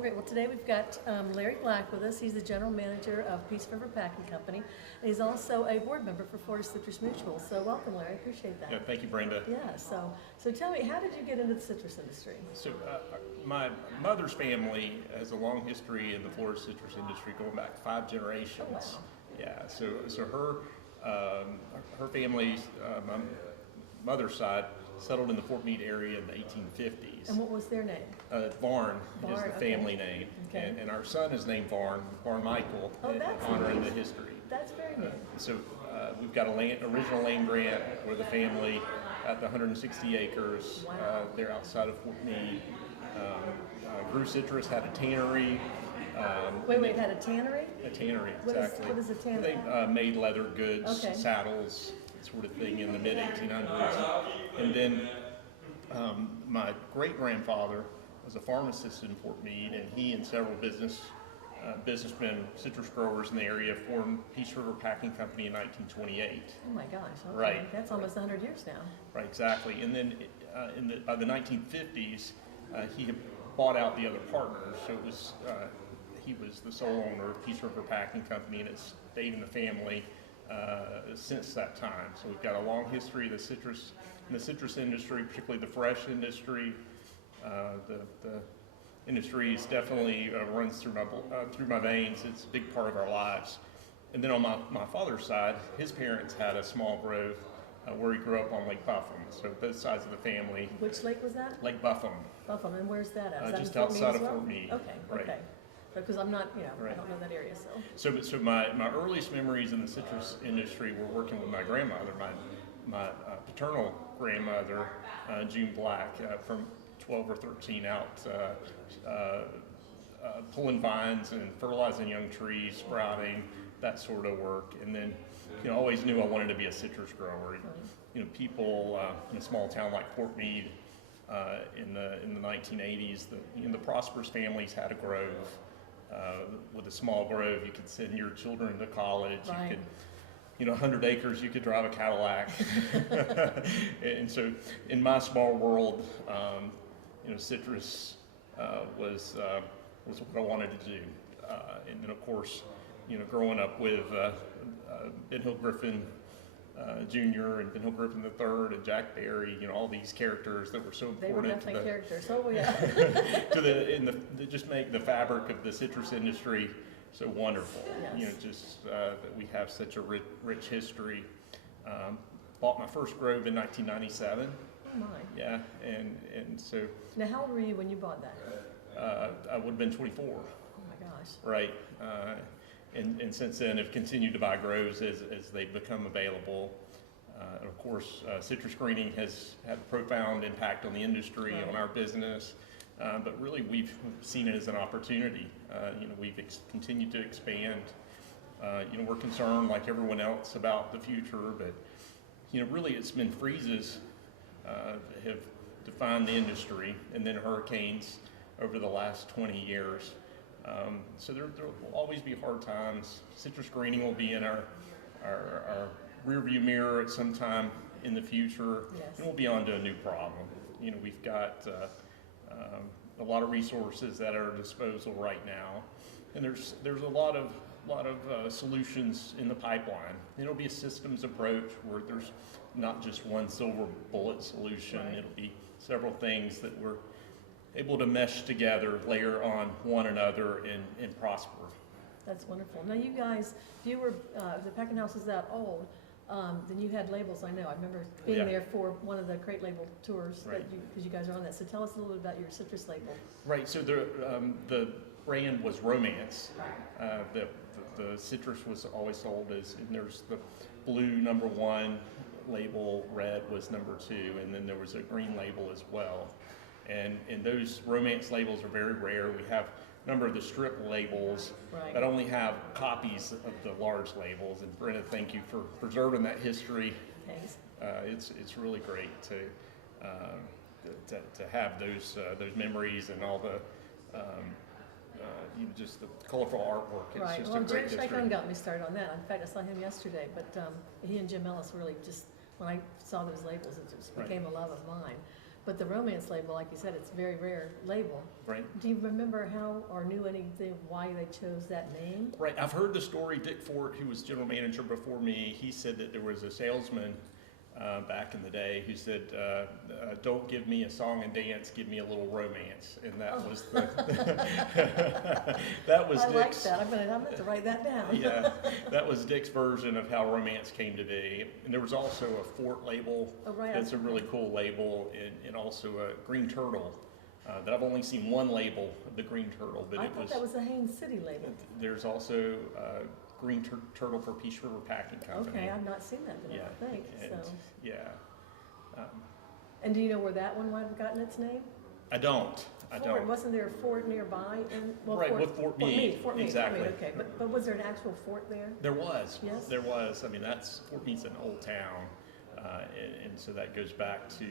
Great. Well, today we've got Larry Black with us. He's the general manager of Peace River Packing Company. And he's also a board member for Florida Citrus Mutual. So welcome, Larry. Appreciate that. Yeah, thank you, Brenda. Yeah. So tell me, how did you get into the citrus industry? So my mother's family has a long history in the Florida citrus industry, going back 5 generations. Oh, wow. Yeah. So her family, my mother's side, settled in the Fort Meade area in the 1850s. And what was their name? Varn is the okay. family name, Okay. and our son is named Varn Michael, That's honoring nice. the history. That's very neat. So we've got original land grant where the family at the 160 acres Wow. there outside of Fort Meade grew citrus, had a tannery. Wait, had a tannery? A tannery, What is- exactly. what is a tannery? They made leather goods, Okay. saddles, sort of thing in the mid-1800s. And then my great-grandfather was a pharmacist in Fort Meade, and he and several businessmen, citrus growers in the area, formed Peace River Packing Company in 1928. Oh my gosh. Okay. Right. That's almost 100 years now. Right, exactly. And then by the 1950s, he had bought out the other partners. So it was he was the sole owner of Peace River Packing Company, and it's stayed in the family since that time. So we've got a long history of the citrus industry, particularly the fresh industry. The industry is definitely runs through my veins. It's a big part of our lives. And then on my father's side, his parents had a small grove where he grew up on Lake Buffum. So both sides of the family. Which lake was that? Lake Buffum. Buffalo. And where's that at? Is that Just in Fort Meade outside as of well? Fort Meade. Okay. Right. Okay. Because I'm not, I Right. don't know that area, so. So my earliest memories in the citrus industry were working with my grandmother, my paternal grandmother, June Black, from 12 or 13 out pulling vines and fertilizing young trees, sprouting, that sort of work. And then, always knew I wanted to be a citrus grower. People in a small town like Fort Meade in the 1980s, the prosperous families had a grove. With a small grove, you could send your children to college. Right. You could, 100 acres, you could drive a Cadillac. And so, in my small world, citrus was what I wanted to do. And then, of course, growing up with Ben Hill Griffin Jr. and Ben Hill Griffin III and Jack Berry, all these characters that were so They were important definitely characters. Oh, yeah. to just make the fabric of the citrus industry so wonderful. Yes. That we have such a rich history. Bought my first grove in 1997. Oh, my. Yeah, and so Now, how old were you when you bought that? I would have been 24. Oh, my gosh. Right. And since then, have continued to buy groves as they become available. And of course, citrus greening has had a profound impact on the industry, Right. on our business. But really, we've seen it as an opportunity. We've continued to expand. We're concerned, like everyone else, about the future. But really, it's been freezes have defined the industry, and then hurricanes over the last 20 years. So there will always be hard times. Citrus greening will be in our rear view mirror at some time in the future, Yes. and we'll be on to a new problem. We've got a lot of resources at our disposal right now, and there's a lot of solutions in the pipeline. It'll be a systems approach where there's not just one silver bullet solution. Right. It'll be several things that we're able to mesh together, layer on one another, and prosper. That's wonderful. Now, you guys, if you were, the packing house is that old, then you had labels, I know. I remember being Yeah. there for one of the crate label tours, Right. because you guys are on that. So tell us a little bit about your citrus label. Right. So the brand was Romance. The citrus was always sold as, and there's the blue #1 label, red was #2, and then there was a green label as well. And those Romance labels are very rare. We have a number of the strip labels Right. that only have copies of the large labels. And Brenda, thank you for preserving that history. Thanks. It's really great to have those memories and all the just the colorful artwork. It's Right. just Well, a great Jerry history. Schicon got me started on that. In fact, I saw him yesterday, but he and Jim Ellis really just, when I saw those labels, it just Right. became a love of mine. But the romance label, like you said, it's a very rare label. Right. Do you remember how or knew anything why they chose that name? Right. I've heard the story. Dick Fort, who was general manager before me, he said that there was a salesman back in the day who said, "Don't give me a song and dance, give me a little romance," and that was the that was I Dick's. like that. I'm going to write that down. Yeah, that was Dick's version of how romance came to be. And there was also a Fort label. Oh, right. That's a really cool label, and also a Green Turtle. That I've only seen one label of the Green Turtle, but I it thought was. that was a Haines City label. There's also Green Turtle for Peace River Packing Company. Okay, I've not seen that, then, Yeah, I think. and, So. yeah. And do you know where that one might have gotten its name? I don't. Fort. Wasn't there a fort nearby? Right, with Fort Meade. Fort Meade. Exactly. Okay, but was there an actual fort there? There was. Yes? There was. I mean, Fort Meade's an old town, and so that goes back to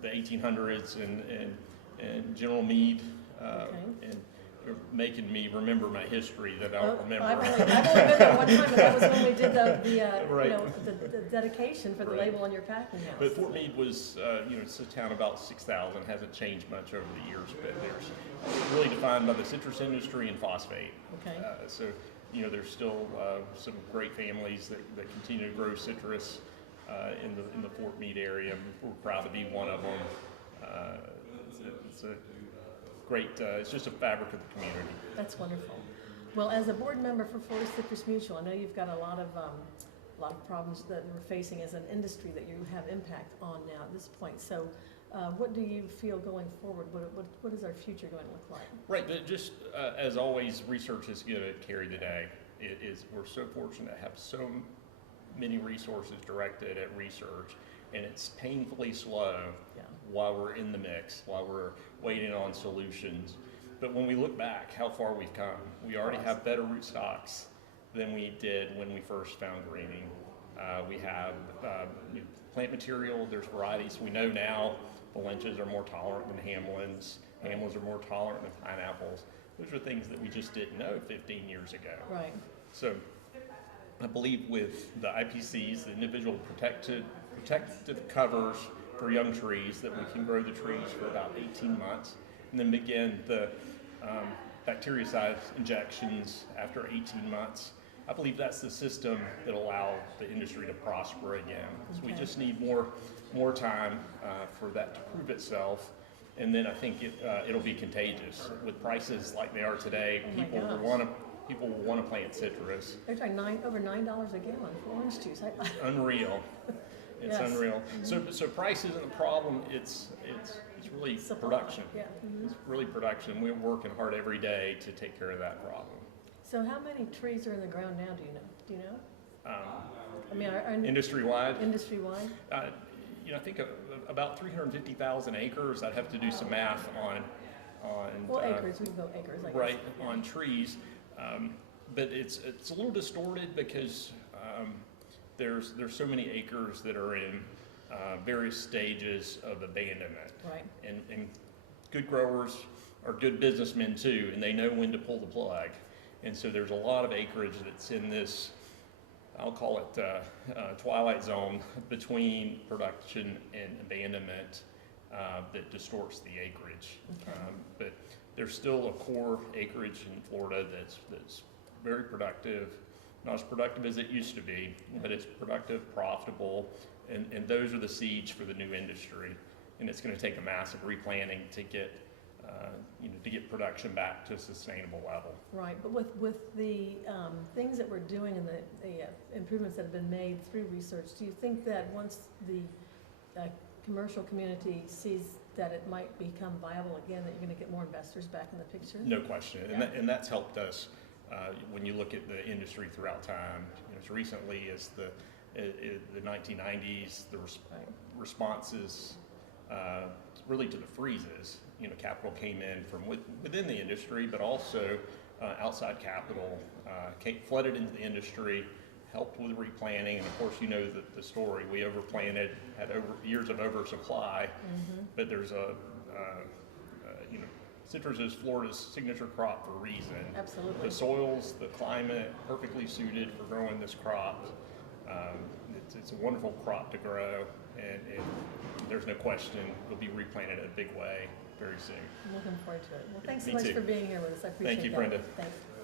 the 1800s and General Meade, and you're making me remember my history that I don't remember. I've only been there one time, but that was when we did the Right. the dedication for the Right. label on your packing house. But Fort Meade was, it's a town about 6,000, hasn't changed much over the years, but there's really defined by the citrus industry and phosphate. Okay. So, there's still some great families that continue to grow citrus in the Fort Meade area. We're proud to be one of them. It's a great, it's just a fabric of the community. That's wonderful. Well, as a board member for Forest Citrus Mutual, I know you've got a lot of problems that we're facing as an industry that you have impact on now at this point. So, what do you feel going forward? What is our future going to look like? Right, but just as always, research is going to carry the day. We're so fortunate to have so many resources directed at research, and it's painfully slow while we're in the mix, while we're waiting on solutions. But when we look back how far we've come, we already have better root stocks than we did when we first found greening. We have plant material, there's varieties. We know now Valences are more tolerant than Hamlins. Hamlins are more tolerant than pineapples. Those are things that we just didn't know 15 years ago. Right. So I believe with the IPCs, the individual protective covers for young trees, that we can grow the trees for about 18 months and then begin the bactericide injections after 18 months. I believe that's the system that allows the industry to prosper again. So we just need more time for that to prove itself, and then I think it'll be contagious. With prices like they are today, people will want to plant citrus. They're trying over $9 a gallon for orange juice. Unreal. It's Yes. unreal. So price isn't a problem. It's really production. Yeah. It's really production. We're working hard every day to take care of that problem. So how many trees are in the ground now, do you know? Do you know? I mean, are Industry-wide? Industry-wide? I think about 350,000 acres. I'd have to do some math on Acres, we can go acres. I guess. right, on trees. But it's a little distorted because there's so many acres that are in various stages of abandonment. Right. And good growers are good businessmen too, and they know when to pull the plug. And so there's a lot of acreage that's in this, I'll call it twilight zone between production and abandonment that distorts the acreage. Okay. But there's still a core acreage in Florida that's very productive, not as productive as it used to be, but it's productive, profitable, and those are the seeds for the new industry. And it's going to take a massive replanting to get production back to a sustainable level. Right, but with the things that we're doing and the improvements that have been made through research, do you think that once the commercial community sees that it might become viable again, that you're going to get more investors back in the picture? No question, and that's helped us when you look at the industry throughout time. As recently as the 1990s, the responses really to the freezes. Capital came in from within the industry, but also outside capital flooded into the industry, helped with replanting, and of course the story. We overplanted, had years of oversupply, but there's citrus is Florida's signature crop for a reason. Absolutely. The soils, the climate, perfectly suited for growing this crop. it's a wonderful crop to grow, and there's no question it'll be replanted in a big way very soon. I'm looking forward to it. Well, thanks so Me much too. for being here with us. I appreciate that. Thank you, Brenda. Thanks.